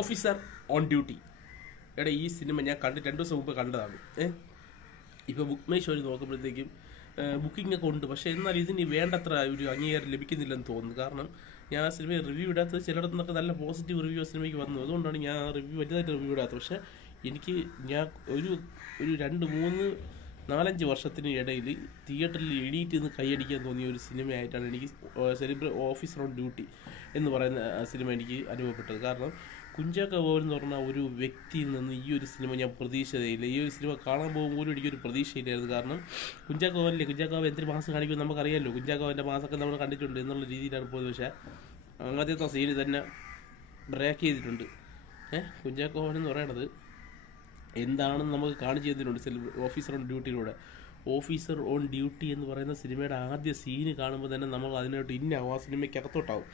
Officer on duty. എടാ, ഈ cinema ഞാൻ കണ്ടിട്ട് 2 ദിവസം മുമ്പ് കണ്ടതാണ്. ഇപ്പോൾ ബുക്ക് മൈ ഷോയിൽ നോക്കുമ്പോഴത്തേക്കും ബുക്കിംഗ് ഒക്കെ ഉണ്ട്. പക്ഷേ എന്നാൽ ഇതിന് വേണ്ടത്ര ഒരു അംഗീകാരം ലഭിക്കുന്നില്ലെന്ന് തോന്നുന്നു. കാരണം ഞാൻ ആ സിനിമ റിവ്യൂ ഇടാത്തത് ചിലയിടത്തു നിന്നൊക്കെ നല്ല പോസിറ്റീവ് റിവ്യൂ ആ സിനിമയ്ക്ക് വന്നു. അതുകൊണ്ടാണ് ഞാൻ ആ റിവ്യൂ വലുതായിട്ട് റിവ്യൂ ഇടാത്തത്. പക്ഷേ ഞാൻ ഒരു 2, 3, 4, 5 വർഷത്തിന് ഇടയിൽ തിയേറ്ററിൽ എണീറ്റ് നിന്ന് കൈയടിക്കാൻ തോന്നിയ ഒരു സിനിമയായിട്ടാണ് എനിക്ക് ഓഫീസർ ഓൺ ഡ്യൂട്ടി എന്ന് പറയുന്ന സിനിമ എനിക്ക് അനുഭവപ്പെട്ടത്. കാരണം കുഞ്ചാക്കോ ബോബൻ എന്ന് പറഞ്ഞ ഒരു വ്യക്തിയിൽ നിന്ന് ഈ ഒരു സിനിമ ഞാൻ പ്രതീക്ഷിച്ചതേയില്ല. ഈ ഒരു സിനിമ കാണാൻ പോകുമ്പോഴും എനിക്കൊരു പ്രതീക്ഷയില്ലായിരുന്നു. കാരണം കുഞ്ചാക്കോ എന്തൊരു മാസം കാണിക്കുമെന്ന് നമുക്കറിയാമല്ലോ. കുഞ്ചാക്കോവൻ്റെ മാസമൊക്കെ നമ്മൾ കണ്ടിട്ടുണ്ട് എന്നുള്ള രീതിയിലാണ് പോയത്. പക്ഷേ ആദ്യത്തെ സീന് തന്നെ ബ്രേക്ക് ചെയ്തിട്ടുണ്ട്. കുഞ്ചാക്കോ എന്ന് പറയണത് എന്താണെന്ന് നമുക്ക് കാണിച്ചു തന്നിട്ടുണ്ട് ഓഫീസർ ഓൺ ഡ്യൂട്ടിയിലൂടെ. ഓഫീസർ ഓൺ ഡ്യൂട്ടി എന്ന് പറയുന്ന സിനിമയുടെ ആദ്യ സീന് കാണുമ്പോൾ തന്നെ നമ്മൾ അതിനായിട്ട് ഇന്നാവും, ആ സിനിമയ്ക്ക് അകത്തോട്ടാവും.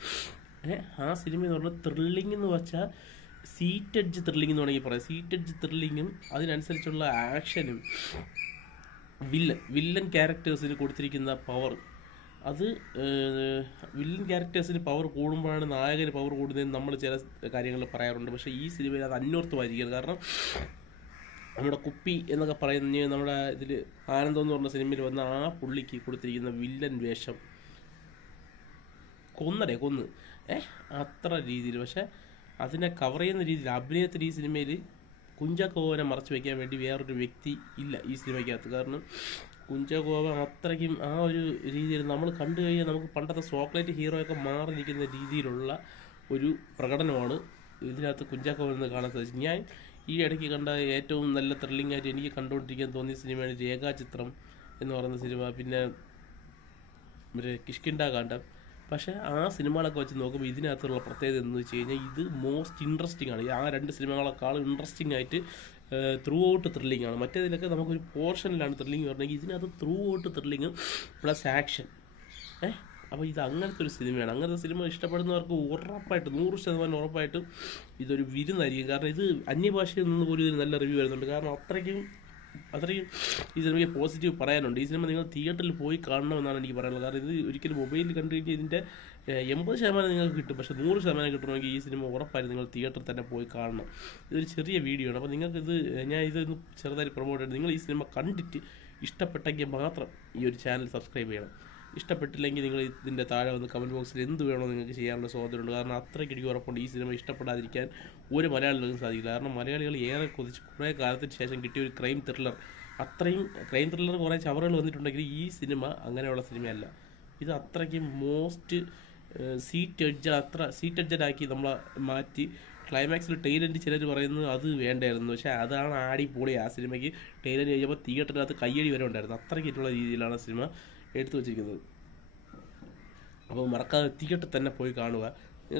ആ സിനിമ എന്ന് പറഞ്ഞാൽ ത്രില്ലിംഗ് എന്ന് വെച്ചാൽ സീറ്റഡ്ജ് ത്രില്ലിംഗ് എന്ന് വേണമെങ്കിൽ പറയാം. സീറ്റഡ്ജ് ത്രില്ലിങ്ങും അതിനനുസരിച്ചുള്ള ആക്ഷനും വില്ലൻ ക്യാരക്ടേഴ്സിന് കൊടുത്തിരിക്കുന്ന പവർ, അത് വില്ലൻ ക്യാരക്ടേഴ്സിന് പവർ കൂടുമ്പോഴാണ് നായകന് പവർ കൂടുന്നതെന്ന് നമ്മൾ ചില കാര്യങ്ങൾ പറയാറുണ്ട്. പക്ഷേ ഈ സിനിമയിൽ അത് അന്വർത്ഥമായിരിക്കുകയാണ്. കാരണം നമ്മുടെ കുപ്പി എന്നൊക്കെ പറയുന്ന നമ്മുടെ ഇതിൽ ആനന്ദം എന്ന് പറഞ്ഞ സിനിമയിൽ വന്ന ആ പുള്ളിക്ക് കൊടുത്തിരിക്കുന്ന വില്ലൻ വേഷം കൊന്ന് അത്ര രീതിയിൽ. പക്ഷേ അതിനെ കവർ ചെയ്യുന്ന രീതിയിൽ അഭിനയത്തിൽ ഈ സിനിമയിൽ കുഞ്ചാക്കോവനെ മറച്ചു വയ്ക്കാൻ വേണ്ടി വേറൊരു വ്യക്തി ഇല്ല ഈ സിനിമയ്ക്കകത്ത്. കാരണം കുഞ്ചാക്കോവൻ അത്രയ്ക്കും ആ ഒരു രീതിയിൽ നമ്മൾ കണ്ടു കഴിഞ്ഞാൽ നമുക്ക് പണ്ടത്തെ ചോക്ലേറ്റ് ഹീറോയൊക്കെ മാറി നിൽക്കുന്ന രീതിയിലുള്ള ഒരു പ്രകടനമാണ് ഇതിനകത്ത് കുഞ്ചാക്കോവൻ എന്ന് കാണാൻ സാധിച്ചു. ഞാൻ ഈ ഇടയ്ക്ക് കണ്ട ഏറ്റവും നല്ല ത്രില്ലിംഗ് ആയിട്ട് എനിക്ക് കണ്ടുകൊണ്ടിരിക്കാൻ തോന്നിയ സിനിമയാണ് രേഖാചിത്രം എന്ന് പറയുന്ന സിനിമ. പിന്നെ കിഷ്കിന്ദ കാണ്ഡം. പക്ഷേ ആ സിനിമകളൊക്കെ വെച്ച് നോക്കുമ്പോൾ ഇതിനകത്തുള്ള പ്രത്യേകത എന്ന് വെച്ച് കഴിഞ്ഞാൽ ഇത് മോസ്റ്റ് ഇൻട്രസ്റ്റിംഗ് ആണ്. ആ 2 സിനിമകളെക്കാളും ഇൻട്രസ്റ്റിംഗ് ആയിട്ട് ത്രൂ ഔട്ട് ത്രില്ലിംഗ് ആണ്. മറ്റേതിലൊക്കെ നമുക്കൊരു പോർഷനിലാണ് ത്രില്ലിംഗ് പറഞ്ഞെങ്കിൽ ഇതിനകത്ത് ത്രൂ ഔട്ട് ത്രില്ലിങ്ങും പ്ലസ് ആക്ഷൻ. അപ്പോൾ ഇത് അങ്ങനത്തെ ഒരു സിനിമയാണ്. അങ്ങനത്തെ സിനിമ ഇഷ്ടപ്പെടുന്നവർക്ക് ഉറപ്പായിട്ടും 100% ഉറപ്പായിട്ടും ഇതൊരു വിരുന്നായിരിക്കും. കാരണം ഇത് അന്യഭാഷയിൽ നിന്ന് പോലും ഇതിന് നല്ല റിവ്യൂ വരുന്നുണ്ട്. കാരണം അത്രയ്ക്കും ഈ സിനിമയ്ക്ക് പോസിറ്റീവ് പറയാനുണ്ട്. ഈ സിനിമ നിങ്ങൾ തിയേറ്ററിൽ പോയി കാണണമെന്നാണ് എനിക്ക് പറയാനുള്ളത്. കാരണം ഇത് ഒരിക്കലും മൊബൈലിൽ കണ്ടു കഴിഞ്ഞാൽ ഇതിൻ്റെ 80% നിങ്ങൾക്ക് കിട്ടും. പക്ഷേ 100% കിട്ടണമെങ്കിൽ ഈ സിനിമ ഉറപ്പായിട്ട് നിങ്ങൾ തിയേറ്ററിൽ തന്നെ പോയി കാണണം. ഇതൊരു ചെറിയ വീഡിയോ ആണ്. അപ്പോൾ നിങ്ങൾക്കിത് ഞാൻ ഇതൊന്ന് ചെറുതായി പ്രൊമോട്ട് ചെയ്ത് നിങ്ങൾ ഈ സിനിമ കണ്ടിട്ട് ഇഷ്ടപ്പെട്ടെങ്കിൽ മാത്രം ഈ ഒരു ചാനൽ സബ്സ്ക്രൈബ് ചെയ്യണം. ഇഷ്ടപ്പെട്ടില്ലെങ്കിൽ നിങ്ങൾ ഇതിൻ്റെ താഴെ വന്ന് കമൻറ്റ് ബോക്സിൽ എന്ത് വേണോ നിങ്ങൾക്ക് ചെയ്യാനുള്ള സ്വാതന്ത്ര്യമുണ്ട്. കാരണം അത്രയ്ക്ക് എനിക്ക് ഉറപ്പുണ്ട് ഈ സിനിമ ഇഷ്ടപ്പെടാതിരിക്കാൻ ഒരു മലയാളികൾക്കും സാധിക്കില്ല. കാരണം മലയാളികൾ ഏറെ കൊതിച്ച് കുറേ കാലത്തിന് ശേഷം കിട്ടിയ ഒരു ക്രൈം ത്രില്ലർ, അത്രയും ക്രൈം ത്രില്ലർ കുറേ ചവറുകൾ വന്നിട്ടുണ്ടെങ്കിൽ ഈ സിനിമ അങ്ങനെയുള്ള സിനിമയല്ല. ഇത് അത്രയ്ക്ക് മോസ്റ്റ് സീറ്റഡ്ജഡാക്കി നമ്മളെ മാറ്റി. ക്ലൈമാക്സിൽ ടൈലൻറ്റ് ചിലർ പറയുന്നത് അത് വേണ്ടായിരുന്നു. പക്ഷേ അതാണ് ആടിപ്പൊളി. ആ സിനിമയ്ക്ക് ടൈലൻറ്റ് കഴിഞ്ഞപ്പോൾ തിയേറ്ററിനകത്ത് കയ്യടി വരെ ഉണ്ടായിരുന്നു. അത്രയ്ക്കുള്ള രീതിയിലാണ് സിനിമ എടുത്തു വച്ചിരിക്കുന്നത്. അപ്പോൾ മറക്കാതെ തിയേറ്ററിൽ തന്നെ പോയി കാണുക.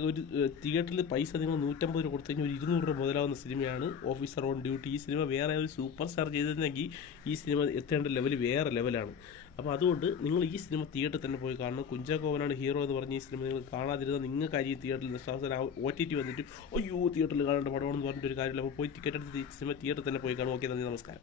ഒരു തിയേറ്ററിൽ പൈസ നിങ്ങൾ 150 രൂപ കൊടുത്തു കഴിഞ്ഞാൽ ഒരു 200 രൂപ മുതലാവുന്ന സിനിമയാണ് ഓഫീസർ ഓൺ ഡ്യൂട്ടി. ഈ സിനിമ വേറെ ഒരു സൂപ്പർ സ്റ്റാർ ചെയ്തിരുന്നെങ്കിൽ ഈ സിനിമ എത്തേണ്ട ലെവൽ വേറെ ലെവലാണ്. അപ്പോൾ അതുകൊണ്ട് നിങ്ങൾ ഈ സിനിമ തിയേറ്ററിൽ തന്നെ പോയി കാണണം. കുഞ്ചാക്കോവനാണ് ഹീറോ എന്ന് പറഞ്ഞ് ഈ സിനിമ നിങ്ങൾ കാണാതിരുന്നാൽ നിങ്ങൾക്കായിരിക്കും തിയേറ്ററിൽ OTT വന്നിട്ട് അയ്യോ തിയേറ്ററിൽ കാണേണ്ട പടമാണെന്ന് പറഞ്ഞിട്ടൊരു കാര്യമില്ല. അപ്പോൾ പോയി ടിക്കറ്റ് എടുത്ത് സിനിമ തിയേറ്ററിൽ തന്നെ പോയി കാണും. ഓക്കെ, നന്ദി, നമസ്കാരം.